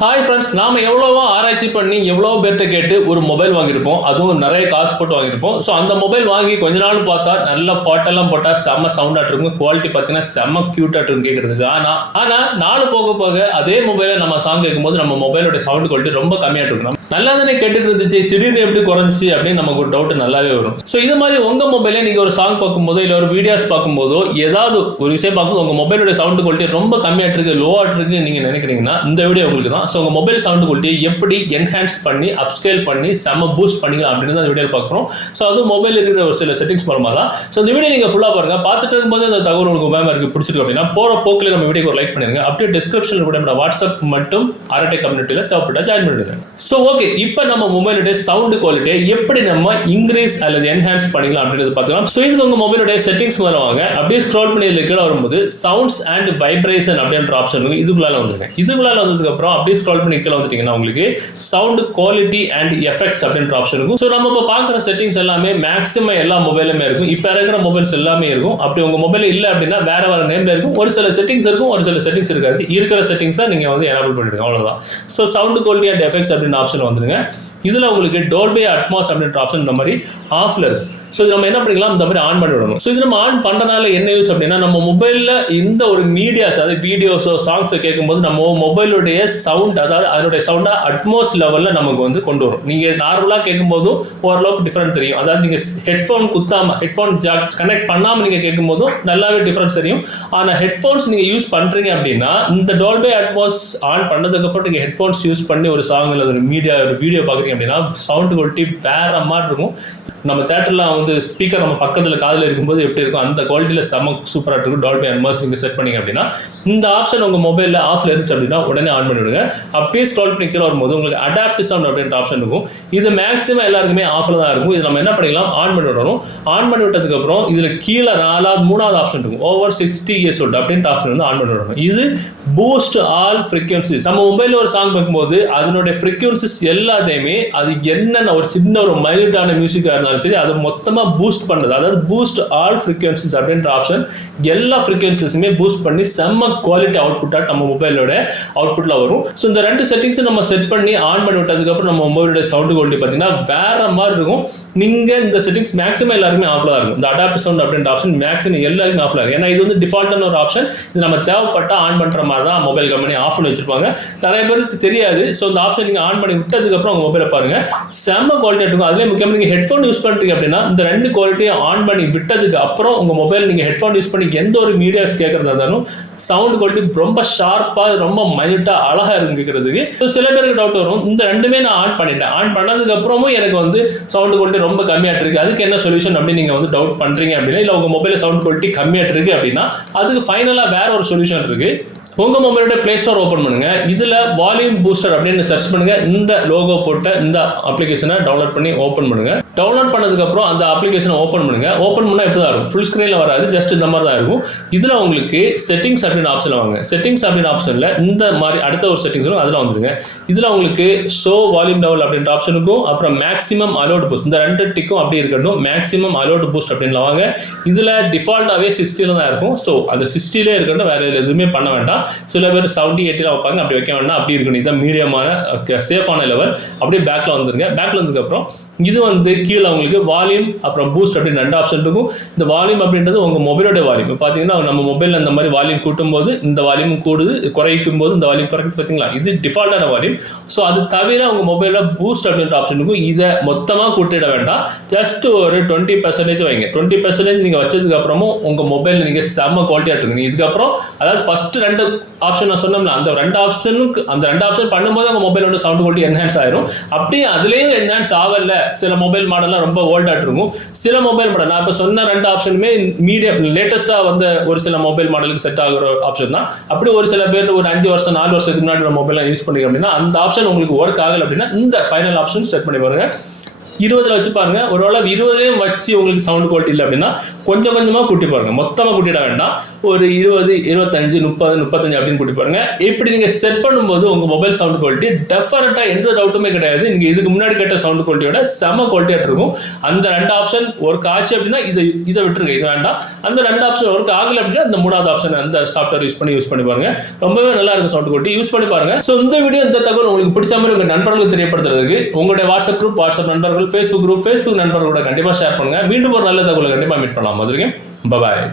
Hi friends, நாம் எவ்வளவோ ஆராய்ச்சி பண்ணி எவ்வளோ பேர்கிட்ட கேட்டு ஒரு மொபைல் வாங்கியிருப்போம். அதுவும் நிறைய காசு போட்டு வாங்கியிருப்போம். ஸோ அந்த மொபைல் வாங்கி கொஞ்ச நாள் பார்த்தா நல்ல பாட்டெல்லாம் போட்டால் செம்ம சவுண்டாக இருக்கும், குவாலிட்டி பார்த்தீங்கன்னா செம்ம க்யூட்டாக இருக்கும் கேட்குறதுக்கு. ஆனால் நாள் போக போக அதே மொபைலை நம்ம சாங் கேட்கும்போது நம்ம மொபைலோட சவுண்ட் குவாலிட்டி ரொம்ப கம்மியாக இருக்கும். நல்லா தானே கேட்டுட்டு இருந்துச்சு, திடீர்னு எப்படி குறைஞ்சி அப்படின்னு நமக்கு ஒரு டவுட் நல்லாவே வரும். ஸோ இது மாதிரி உங்கள் மொபைலே நீங்கள் ஒரு சாங் பார்க்கும்போதோ இல்லை ஒரு வீடியோஸ் பார்க்கும்போதோ ஏதாவது ஒரு விஷயம் பார்க்கும்போது உங்கள் மொபைலோட சவுண்ட் குவாலிட்டி ரொம்ப கம்மியாக இருக்கு, லோவாக இருக்கு நீங்கள் நினைக்கிறீங்கன்னா இந்த வீடியோ உங்களுக்கு தான். ஸோ உங்கள் மொபைல் சவுண்ட் குவாலிட்டியை எப்படி என்ஹான்ஸ் பண்ணி அப்ஸ்கேல் பண்ணி செம்ம பூஸ்ட் பண்ணிக்கலாம் அப்படின்னு தான் வீடியோ பார்க்குறோம். ஸோ அது மொபைல் இருக்கிற ஒரு சில செட்டிங்ஸ் மூலமாக தான். ஸோ இந்த வீடியோ நீங்கள் ஃபுல்லாக பாருங்கள். பார்த்துட்டு இருக்கும்போது அந்த தகவல் உங்களுக்கு உபயோகமாக இருக்குது, பிடிச்சிருக்கு அப்படின்னா போகிற போக்கில் நம்ம வீடியோக்கு ஒரு லைக் பண்ணிடுங்க. அப்படியே டிஸ்கிரிப்ஷனில் கூட நம்ம வாட்ஸ்அப் மட்டும் அரட்டை கம்யூனிட்டியில் தேவைப்பட்டா ஜாயின் பண்ணிடுங்க. ஸோ ஓகே, இப்போ நம்ம மொபைலுடைய சவுண்ட் குவாலிட்டியை எப்படி நம்ம இன்க்ரீஸ் அல்லது என்ஹான்ஸ் பண்ணிக்கலாம் அப்படின்றது பார்க்கலாம். ஸோ இதுக்கு உங்கள் மொபைலுடைய செட்டிங்ஸ் மேலே வாங்க. அப்படியே ஸ்க்ரோல் பண்ணி இதில் கீழே வரும்போது சவுண்ட்ஸ் அண்ட் வைப்ரேஷன் அப்படின்ற ஆப்ஷன் இருக்குது. இதுக்குள்ளால வந்துருங்க. இதுக்குள்ளால வந்ததுக்கப்புறம் அப்படியே ஸ்க்ரோல் பண்ணி கீழே வந்துட்டீங்கன்னா உங்களுக்கு சவுண்ட் குவாலிட்டி அண்ட் எஃபெக்ட்ஸ் அப்படின்ற ஆப்ஷன் இருக்கும். ஸோ நம்ம இப்போ பார்க்குற செட்டிங்ஸ் எல்லாமே மேக்ஸிமம் எல்லா மொபைலுமே இருக்கும். இப்போ இருக்கிற மொபைல்ஸ் எல்லாமே இருக்கும். அப்படி உங்கள் மொபைல் இல்லை அப்படின்னா வேற நேம்ல இருக்கும். ஒரு சில செட்டிங்ஸ் இருக்கும், ஒரு சில செட்டிங்ஸ் இருக்காது. இருக்கிற செட்டிங்ஸை நீங்கள் வந்து எனேபிள் பண்ணிடுங்க, அவ்வளோதான். So sound quality and effects அப்படின்ற ஆப்ஷன் வந்துருங்க. இதில் உங்களுக்கு டோல்பி அட்மாஸ் அப்படின்ற ஆப்ஷன் இந்த மாதிரி ஆஃப்ல இருக்கு. ஸோ இது நம்ம என்ன பண்ணிக்கலாம், இந்த மாதிரி ஆன் பண்ணி விடணும். ஸோ இது நம்ம ஆன் பண்ணுறதுனால என்ன யூஸ் அப்படின்னா, நம்ம மொபைலில் இந்த ஒரு மீடியாஸ் அதாவது வீடியோஸோ சாங்ஸை கேட்கும்போது நம்ம மொபைலுடைய சவுண்ட் அதாவது அதனுடைய சவுண்டை அட்மாஸ் லெவலில் நமக்கு வந்து கொண்டு வரும். நீங்கள் நார்மலாக கேட்கும்போதும் ஓரளவுக்கு டிஃப்ரெண்ட் தெரியும். அதாவது நீங்கள் ஹெட்ஃபோன் குத்தாமல் ஹெட்ஃபோன் ஜாக் கனெக்ட் பண்ணாமல் நீங்கள் கேட்கும்போதும் நல்லாவே டிஃப்ரென்ஸ் தெரியும். ஆனால் ஹெட்ஃபோன்ஸ் நீங்கள் யூஸ் பண்ணுறீங்க அப்படின்னா இந்த டோல்பி அட்மாஸ் ஆன் பண்ணதுக்கப்புறம் நீங்கள் ஹெட்ஃபோன்ஸ் யூஸ் பண்ணி ஒரு சாங் இல்லை ஒரு வீடியோ பார்க்குறீங்க அப்படின்னா சவுண்ட் குவாலிட்டி வேற மாதிரி இருக்கும். நம்ம தேட்டரில் வந்து ஸ்பீக்கர் நம்ம பக்கத்தில் காதில் இருக்கும்போது எப்படி இருக்கும் அந்த குவாலிட்டியில் செம்ம சூப்பராக இருக்கும். டால்பி அட்மாஸ் நீங்கள் செட் பண்ணிங்க அப்படின்னா இந்த ஆப்ஷன் உங்கள் மொபைலில் ஆஃப்ல இருந்துச்சு அப்படின்னா உடனே ஆன் பண்ணி விடுங்க. அப்படியே ஸ்க்ரோல் பண்ணி கீழே வரும்போது உங்களுக்கு அடாப்டிவ் சவுண்ட் அப்படின்ற ஆப்ஷன் இருக்கும். இது மேக்ஸிமம் எல்லாருக்குமே ஆஃப்ல தான் இருக்கும். இது நம்ம என்ன பண்ணிக்கலாம், ஆன் பண்ணி விடணும். ஆன் பண்ணி விட்டதுக்கப்புறம் இதில் கீழே மூணாவது ஆப்ஷன் இருக்கும், ஓவர் 60 years old அப்படின்ற ஆப்ஷன் வந்து ஆன் பண்ணி விடணும். இது பூஸ்ட் ஆல் ஃப்ரீக்வன்சிஸ். நம்ம மொபைலில் ஒரு சாங் பார்க்கும்போது அதனுடைய ஃப்ரீக்வன்சிஸ் எல்லாத்தையுமே அது என்னென்ன ஒரு சின்ன ஒரு மைல்டான மியூசிக்காக இருந்தாலும் சரி அது மொத்தமாக பூஸ்ட் பண்ணுறது. அதாவது பூஸ்ட் ஆல் ஃப்ரீக்வன்சிஸ் அப்படின்ற ஆப்ஷன் எல்லா ஃப்ரீக்வன்சிஸுமே பூஸ்ட் பண்ணி செம்ம குவாலிட்டி அவுட்புட்டாக நம்ம மொபைலோட அவுட்புட்டில் வரும். ஸோ இந்த ரெண்டு செட்டிங்ஸும் நம்ம செட் பண்ணி ஆன் பண்ணி விட்டதுக்கப்புறம் நம்ம மொபைலோட சவுண்ட் குவாலிட்டி பார்த்தீங்கன்னா வேற மாதிரி இருக்கும். நீங்கள் இந்த செட்டிங்ஸ் மேக்ஸிமம் எல்லாருமே ஆஃப்ல தான் இருக்கும். இந்த அடாப்டிவ் சவுண்ட் அப்படின்ற ஆப்ஷன் மேக்ஸிமம் எல்லாருமே ஆஃப்ல இருக்கும். ஏன்னா இது வந்து டிஃபால்ட்டான ஒரு ஆப்ஷன். இது நம்ம தேவைப்பட்டா ஆன் பண்ணுற மாதிரி தான் மொபைல் கம்பெனி ஆஃப் பண்ணி வச்சிருப்பாங்க. நிறைய பேருக்கு தெரியாது. ஸோ இந்த ஆப்ஷன் நீங்கள் ஆன் பண்ணி விட்டதுக்கப்புறம் உங்கள் மொபைலை பாருங்க செம்ம குவாலிட்டி இருக்கும். அதுலேயே முக்கியமாக நீங்கள் ஹெட்ஃபோன் யூஸ் பண்ணுறீங்க அப்படின்னா இந்த ரெண்டு குவாலிட்டியை ஆன் பண்ணி விட்டதுக்கு அப்புறம் உங்க மொபைல் நீங்க ஹெட்ஃபோன் யூஸ் பண்ணி எந்த ஒரு மீடியாஸ் கேட்கறதா இருந்தாலும் சவுண்ட் குவாலிட்டி ரொம்ப ஷார்ப்பா ரொம்ப மைல்டா அழகா இருக்கும் கேட்கறதுக்கு. சில பேருக்கு டவுட் வரும், இந்த ரெண்டுமே நான் ஆன் பண்ணிட்டேன், ஆன் பண்ணதுக்கு அப்புறமும் எனக்கு வந்து சவுண்ட் குவாலிட்டி ரொம்ப கம்மியாட்டு இருக்கு, அதுக்கு என்ன சொல்யூஷன் அப்படின்னு நீங்க வந்து டவுட் பண்றீங்க அப்படின்னா, இல்ல உங்க மொபைல் சவுண்ட் குவாலிட்டி கம்மியாட்டு இருக்கு அப்படின்னா அதுக்கு ஃபைனலா வேற ஒரு சொல்யூஷன் இருக்கு. உங்க மொபைலோட பிளே ஸ்டோர் ஓப்பன் பண்ணுங்க. இதுல வால்யூம் பூஸ்டர் அப்படின்னு சர்ச் பண்ணுங்க. இந்த லோகோ போட்ட இந்த அப்ளிகேஷனை டவுன்லோட் பண்ணி ஓப்பன் பண்ணுங்க. டவுன்லோட் பண்ணதுக்கு அப்புறம் அந்த அப்ளிகேஷனை ஓப்பன் பண்ணுங்க. ஓப்பன் பண்ணா எப்படி தான் இருக்கும், ஃபுல் ஸ்கிரீன்ல வராது, ஜஸ்ட் இந்த மாதிரி தான் இருக்கும். இதுல உங்களுக்கு செட்டிங்ஸ் அப்படின்னு ஆப்ஷன்ல வாங்க. செட்டிங்ஸ் அப்படின்னு ஆப்ஷன்ல இந்த மாதிரி அடுத்த ஒரு செட்டிங்ஸ் இருக்கும், அதுல வந்துருங்க. இதுல உங்களுக்கு ஷோ வால்யூம் லெவல் அப்படின்ற ஆப்ஷன் இருக்கும். அப்புறம் மேக்ஸிமம் அலோட் பூஸ்ட், இந்த ரெண்டு டிக்கும் அப்படி இருக்கட்டும். மேக்ஸிமம் அலோட் பூஸ்ட் அப்படின்னு வாங்க. இதுல டிஃபால்ட்டாவே 60 தான் இருக்கும். ஸோ அது 60 இருக்கட்டும், வேற எதுவுமே பண்ண வேண்டாம். சில பேர் 70, 80 வைப்பாங்க, அப்படி வைக்க வேண்டாம், அப்படி இருக்கணும். இதுதான் மீடியமான சேஃபான லெவல். அப்படியே பேக்ல வந்துருங்க. பேக்ல வந்ததுக்கு அப்புறம் இது வந்து கீழே உங்களுக்கு வால்யூம் அப்புறம் பூஸ்ட் அப்படின்னு ரெண்டு ஆப்ஷன் இருக்கும். இந்த வால்யூம் அப்படின்றது உங்க மொபைலோட வால்யூம். பார்த்தீங்கன்னா நம்ம மொபைலில் இந்த மாதிரி வால்யூம் கூட்டும் போது இந்த வால்யூம் கூடுது, குறைக்கும் போது இந்த வால்யூம் குறைக்குது. பார்த்தீங்களா, இது டிஃபால்ட்டான வால்யூம். ஸோ அது தவிர உங்க மொபைலில் பூஸ்ட் அப்படின்ற ஆப்ஷன் இருக்கும். இதை மொத்தமாக கூட்டிட வேண்டாம், ஜஸ்ட் ஒரு 20% வைங்க. 20% நீங்கள் வச்சதுக்கு அப்புறமும் உங்க மொபைலில் நீங்கள் செம்ம குவாலிட்டியாக இருக்குங்க. இதுக்கப்புறம் அதாவது ஃபர்ஸ்ட் ரெண்டு ஆப்ஷன் நான் சொன்னோம்னா அந்த ரெண்டு ஆப்ஷன் பண்ணும்போது உங்க மொபைலோட சவுண்ட் குவாலிட்டி என்ஹான்ஸ் ஆயிரும். அப்படியே அதுலேயும் என்ஹான்ஸ் ஆகல, சில மொபைல் மாடல்லாம் ரொம்ப ஓல்டாக இருக்கும். சில மொபைல் மாடல் நான் இப்போ சொன்ன ரெண்டு ஆப்ஷனுமே மீடியம் லேட்டஸ்ட்டாக வந்த ஒரு சில மொபைல் மாடலுக்கு செட் ஆகிற ஆப்ஷன் தான். அப்படி ஒரு சில பேர் ஒரு 5 வருஷம் 4 வருஷத்துக்கு முன்னாடி மொபைல் யூஸ் பண்ணிக்க அப்படின்னா அந்த ஆப்ஷன் உங்களுக்கு ஒர்க் ஆகலை அப்படின்னா இந்த ஃபைனல் ஆப்ஷன் செட் பண்ணி பாருங்க. 20ல வச்சு பாருங்க. ஒருவேளை 20லையும் வச்சு உங்களுக்கு சவுண்ட் குவாலிட்டி இல்லை அப்படின்னா கொஞ்சம் கொஞ்சமா கூட்டி பாருங்க. மொத்தமா கூட்டிட வேண்டாம். ஒரு 20, 25, 30, 35 அப்படின்னு கூட்டி பாருங்க. இப்படி நீங்க செட் பண்ணும்போது உங்க மொபைல் சவுண்ட் குவாலிட்டி டெஃபினட்டா எந்த டவுட்டுமே கிடையாது. நீங்க இதுக்கு முன்னாடி கேட்ட சவுண்ட் குவாலிட்டியோட செம குவாலிட்டியா இருக்கும். அந்த 2 ஆப்ஷன் ஒர்க் ஆச்சு அப்படின்னா இதை விட்டுருங்க, இது வேண்டாம். அந்த 2 ஆப்ஷன் ஒர்க் ஆகல அப்படின்னா அந்த 3வது ஆப்ஷன் அந்த சாஃப்ட்வேர் யூஸ் பண்ணி பாருங்க. ரொம்பவே நல்லா இருக்கும் சவுண்ட் குவாலிட்டி. யூஸ் பண்ணி பாருங்க. ஸோ இந்த வீடியோ இந்த தகவல் உங்களுக்கு பிடிச்ச மாதிரி உங்க நண்பர்களுக்கு தெரியப்படுத்துறதுக்கு உங்களுடைய வாட்ஸ்அப் குரூப், வாட்ஸ்அப் நண்பர்கள், ஃபேஸ்புக் குரூப், ஃபேஸ்புக் நண்பர்களோட கண்டிப்பா ஷேர் பண்ணுங்க. மீண்டும் ஒரு நல்ல தகவலை கண்டிப்பா மீட் பண்ணலாம். பாய்.